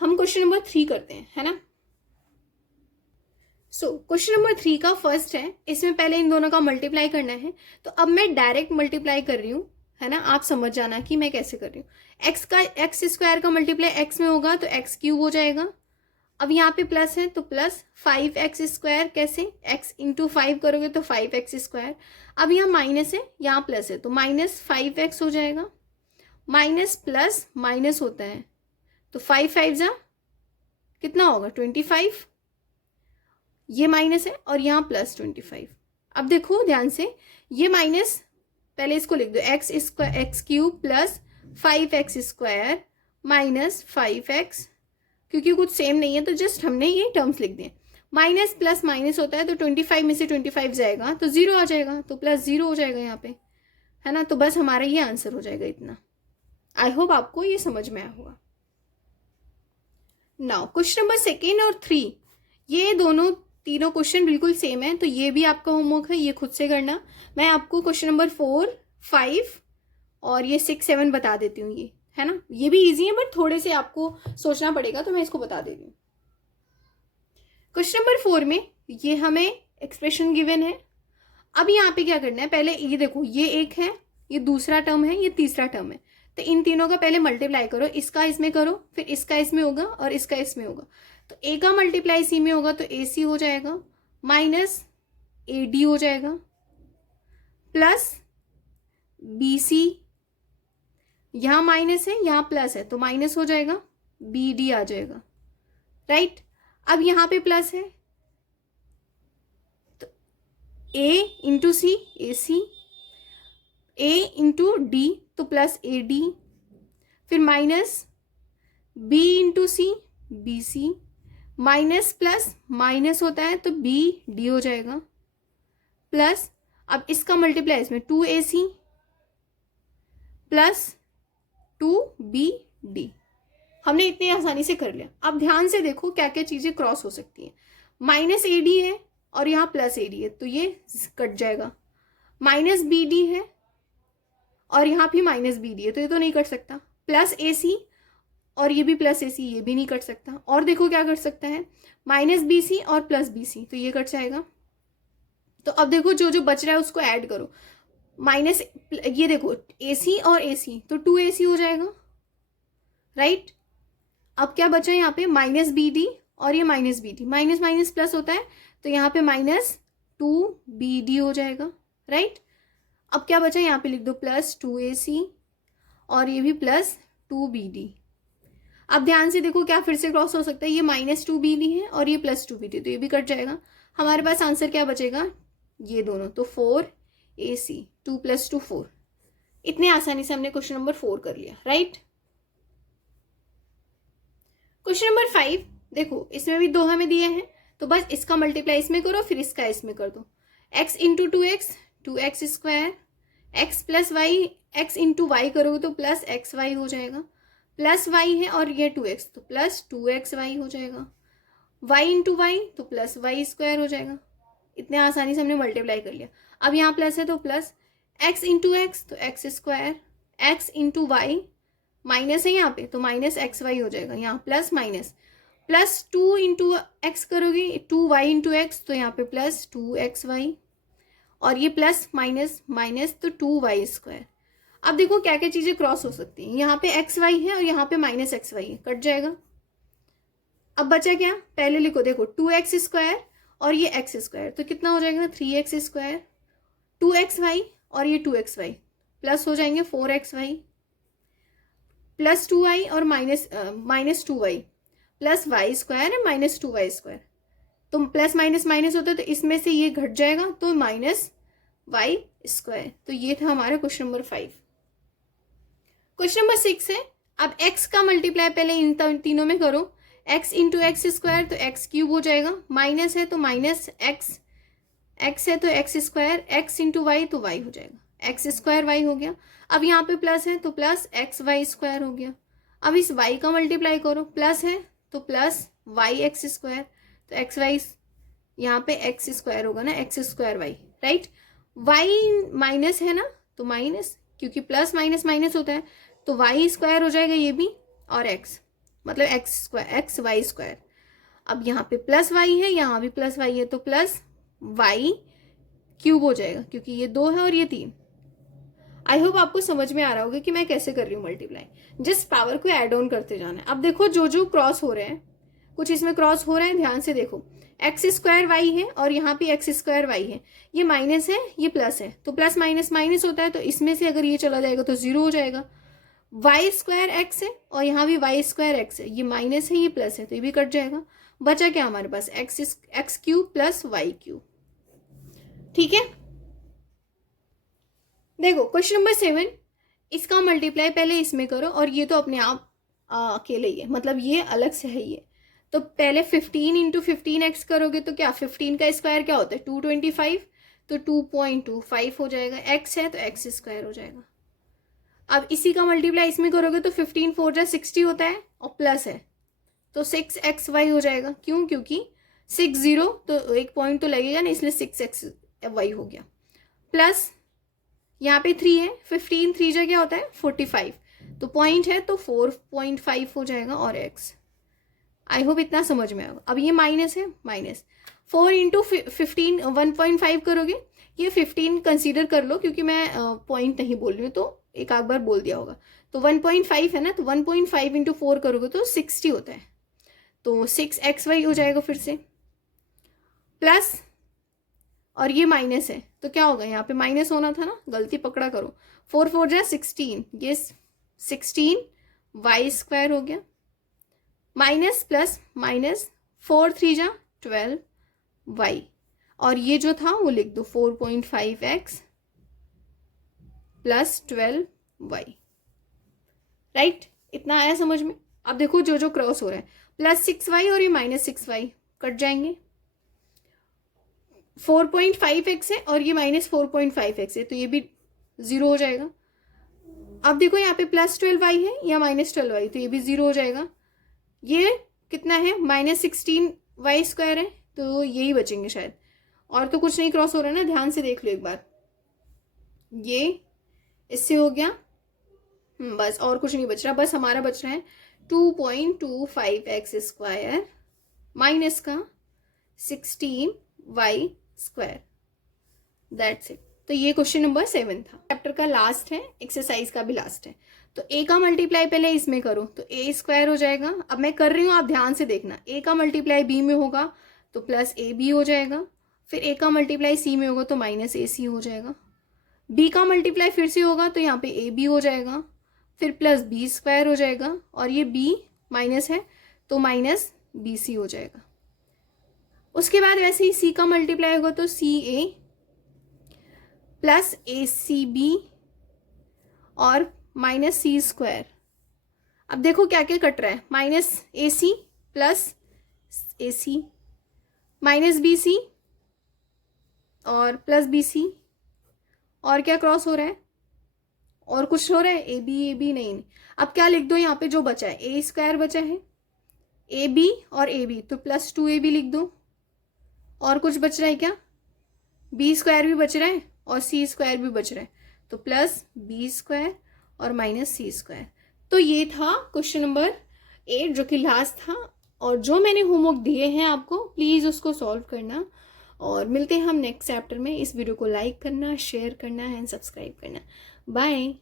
हम question number 3 करते हैं, है ना। सो क्वेश्चन नंबर 3 का फर्स्ट है, इसमें पहले इन दोनों का मल्टीप्लाई करना है। तो अब मैं डायरेक्ट मल्टीप्लाई कर रही हूँ, है ना। आप समझ जाना कि मैं कैसे कर रही हूँ। एक्स स्क्वायर का मल्टीप्लाई एक्स में होगा तो एक्स क्यूब हो जाएगा। अब यहाँ पे प्लस है तो प्लस 5x² कैसे, x इंटू 5 करोगे तो 5x²। अब यहाँ माइनस है, यहाँ प्लस है तो -5x हो जाएगा। माइनस प्लस माइनस होता है तो 5 5 जा कितना होगा 25। ये माइनस है और यहाँ प्लस 25। अब देखो ध्यान से, ये माइनस पहले इसको लिख दो, x cube plus 5x² minus 5x, क्योंकि कुछ सेम नहीं है तो जस्ट हमने ये टर्म्स लिख दिए। माइनस प्लस माइनस होता है तो 25 में से 25 जाएगा तो 0 आ जाएगा, तो प्लस 0 हो जाएगा यहाँ पे, है ना। तो बस हमारा ये आंसर हो जाएगा इतना। आई होप आपको ये समझ में आया होगा। नाउ क्वेश्चन नंबर 2 और 3, ये तीनों क्वेश्चन बिल्कुल सेम है, तो ये भी आपका होमवर्क है, ये खुद से करना। मैं आपको क्वेश्चन नंबर 4, 5 और ये 6, 7 बता देती हूँ, ये है ना। ये भी इजी है बट थोड़े से आपको सोचना पड़ेगा, तो मैं इसको बता देती हूँ। क्वेश्चन नंबर 4 में ये हमें एक्सप्रेशन गिवन है। अब यहाँ पे क्या करना है, पहले ये देखो, ये एक है, ये दूसरा टर्म है, ये तीसरा टर्म है, तो इन तीनों का पहले मल्टीप्लाई करो। इसका इसमें करो, फिर इसका इसमें होगा और इसका इसमें होगा। तो ए का मल्टीप्लाई सी में होगा तो ए सी हो जाएगा, माइनस ए डी हो जाएगा, प्लस बी सी, यहां माइनस है यहां प्लस है तो माइनस हो जाएगा, बी डी आ जाएगा, राइट। अब यहां पे प्लस है तो A into C A C, A into D तो प्लस ए डी, फिर minus B into C B C, minus plus minus होता है तो बी डी हो जाएगा, प्लस अब इसका मल्टीप्लाई इसमें 2ac प्लस 2bd। हमने इतनी आसानी से कर लिया। अब ध्यान से देखो क्या क्या चीजें क्रॉस हो सकती हैं। माइनस ए डी है और यहाँ प्लस ए डी है तो ये कट जाएगा। माइनस बी डी है और यहाँ भी माइनस बी डी है तो ये तो नहीं कट सकता। प्लस ए सी और ये भी प्लस ए सी, ये भी नहीं कट सकता। और देखो क्या कर सकता है, माइनस बी सी और प्लस बी सी तो ये कट जाएगा। तो अब देखो जो जो बच रहा है उसको ऐड करो। माइनस ये देखो ए सी और ए सी तो 2ac हो जाएगा, राइट। अब क्या बचा यहाँ पे, माइनस बी डी और ये minus B D, minus minus plus होता है तो यहाँ पे -2bd हो जाएगा, राइट। अब क्या बचा यहाँ पे लिख दो प्लस 2ac और ये भी प्लस 2bd। अब ध्यान से देखो क्या फिर से क्रॉस हो सकता है, ये -2bd है और ये +2bd तो ये भी कट जाएगा। हमारे पास आंसर क्या बचेगा, ये दोनों, तो 4ac, 2 + 2 4। इतने आसानी से हमने क्वेश्चन नंबर 4 कर लिया, राइट। क्वेश्चन नंबर 5 देखो, इसमें भी दो हमें दिए हैं तो बस इसका मल्टीप्लाई इसमें करो, फिर इसका इसमें कर दो। x into 2x 2x², x plus Y, x into Y करोगे तो प्लस xy हो जाएगा, प्लस y है और ये 2x तो प्लस 2xy हो जाएगा, y इंटू वाई तो प्लस y² हो जाएगा। इतने आसानी से हमने मल्टीप्लाई कर लिया। अब यहाँ प्लस है तो प्लस x इंटू एक्स तो x², x into Y, minus है यहाँ पे तो माइनस xy हो जाएगा, यहाँ plus minus, plus 2 into x करोगे 2y इंटू एक्स तो यहाँ पे प्लस 2xy और ये प्लस माइनस माइनस तो 2y²। अब देखो क्या क्या चीजें क्रॉस हो सकती हैं, यहाँ पे xy है और यहाँ पे -xy है, कट जाएगा। अब बचा क्या, पहले लिखो, देखो 2x² और ये x² तो कितना हो जाएगा 3x², 2xy और ये 2xy प्लस हो जाएंगे 4xy, प्लस 2y और माइनस 2y प्लस y² है -2y²। तो प्लस माइनस माइनस होता है तो इसमें से ये घट जाएगा तो -y²। तो ये था हमारा क्वेश्चन नंबर 5। क्वेश्चन नंबर 6 है, अब x का मल्टीप्लाई पहले इन तीनों में करो। x इंटू x² तो x³ हो जाएगा, माइनस है तो माइनस x है तो x², x इंटू वाई तो y हो जाएगा, x² हो गया। अब यहाँ पे प्लस है तो प्लस xy² हो गया। अब इस y का मल्टीप्लाई करो, प्लस है तो प्लस yx² तो xy यहाँ पे x² होगा ना, x²y, राइट। y माइनस है ना तो माइनस, क्योंकि प्लस माइनस माइनस होता है तो y² हो जाएगा ये भी और x। मतलब एक्स वाई स्क्वायर। अब यहाँ पे प्लस वाई है, यहाँ भी प्लस वाई है, तो प्लस वाई क्यूब हो जाएगा, क्योंकि ये 2 है और ये 3। आई होप आपको समझ में आ रहा होगा कि मैं कैसे कर रही हूँ मल्टीप्लाई। जिस पावर को ऐड ऑन करते जाना है। अब देखो जो जो क्रॉस हो रहे हैं, कुछ इसमें क्रॉस हो रहा है, ध्यान से देखो। एक्स स्क्वायर वाई है और यहाँ पे एक्स स्क्वायर वाई है, ये माइनस है ये प्लस है, तो प्लस माइनस माइनस होता है, तो इसमें से अगर ये चला जाएगा तो 0 हो जाएगा। वाई स्क्वायर एक्स है और यहाँ भी वाई स्क्वायर एक्स है, ये माइनस है ये प्लस है, तो ये भी कट जाएगा। बचा क्या हमारे पास, x cube plus y cube. ठीक है, देखो क्वेश्चन नंबर 7, इसका मल्टीप्लाई पहले इसमें करो, और ये तो अपने आप अकेले ही है, मतलब ये अलग से है ये। तो पहले 15 इंटू 15x करोगे तो क्या 15 का स्क्वायर क्या होता है 225, तो 2.25 हो जाएगा। x है तो x स्क्वायर हो जाएगा। अब इसी का मल्टीप्लाई इसमें करोगे तो 15 4 जा 60 होता है और प्लस है तो 6xy हो जाएगा। क्यों, क्योंकि 60 तो एक पॉइंट तो लगेगा ना, इसलिए 6xy हो गया। प्लस यहाँ पे 3 है, 15 3 जा क्या होता है 45, तो पॉइंट है तो 4.5 हो जाएगा और x। आई होप इतना समझ में आएगा। अब ये माइनस है, माइनस 4 इंटू 15 1.5 करोगे, ये 15 कंसीडर कर लो क्योंकि मैं पॉइंट नहीं बोल रही हूँ, तो एक आध बार बोल दिया होगा। तो 1.5 है ना, तो 1.5 इंटू 4 करोगे तो 60 होता है, तो 6xy हो जाएगा फिर से। प्लस और ये माइनस है तो क्या होगा, यहाँ पे माइनस होना था ना, गलती पकड़ा करो। 4 4 जा 16, ये 16 वाई स्क्वायर हो गया, माइनस प्लस माइनस 4 3 जा 12 वाई, और ये जो था वो लिख दो 4.5x प्लस 12 वाई। राइट, इतना आया समझ में। अब देखो जो जो क्रॉस हो रहा है, प्लस 6y और ये माइनस 6y कट जाएंगे। 4.5x है और ये माइनस 4.5x है, तो ये भी 0 हो जाएगा। अब देखो यहाँ पे प्लस 12y है या माइनस 12y, तो ये भी 0 हो जाएगा। ये कितना है, माइनस 16y स्क्वायर है, तो यही बचेंगे शायद, और तो कुछ नहीं क्रॉस हो रहा है ना, ध्यान से देख लो एक बार। ये इससे हो गया, बस और कुछ नहीं बच रहा, बस हमारा बच रहा है 2.25x स्क्वायर माइनस का 16y स्क्वायर। That's it. तो ये क्वेश्चन नंबर 7 था, चैप्टर का लास्ट है, एक्सरसाइज का भी लास्ट है। तो a का मल्टीप्लाई पहले इसमें करो तो a स्क्वायर हो जाएगा। अब मैं कर रही हूँ, आप ध्यान से देखना। a का मल्टीप्लाई b में होगा तो प्लस ab हो जाएगा, फिर a का मल्टीप्लाई c में होगा तो माइनस ac हो जाएगा। b का मल्टीप्लाई फिर से होगा तो यहाँ पे ab हो जाएगा, फिर प्लस b स्क्वायर हो जाएगा, और ये b माइनस है तो माइनस bc हो जाएगा। उसके बाद वैसे ही c का मल्टीप्लाई होगा तो ca प्लस acb और माइनस सी स्क्वायर। अब देखो क्या क्या कट रहा है, minus ac plus ac minus bc और प्लस bc, और क्या क्रॉस हो रहा है, और कुछ हो रहा है ab नहीं। अब क्या लिख दो यहाँ पे जो बचा है, a स्क्वायर बचा है, ab और ab, तो प्लस 2ab लिख दो। और कुछ बच रहा है क्या, b स्क्वायर भी बच रहा है और c स्क्वायर भी बच रहा है, तो प्लस b स्क्वायर और माइनस c स्क्वायर। तो ये था क्वेश्चन नंबर 8 जो कि लास्ट था, और जो मैंने होमवर्क दिए हैं आपको प्लीज़ उसको सॉल्व करना, और मिलते हैं हम नेक्स्ट चैप्टर में। इस वीडियो को लाइक करना, शेयर करना एंड सब्सक्राइब करना। बाय।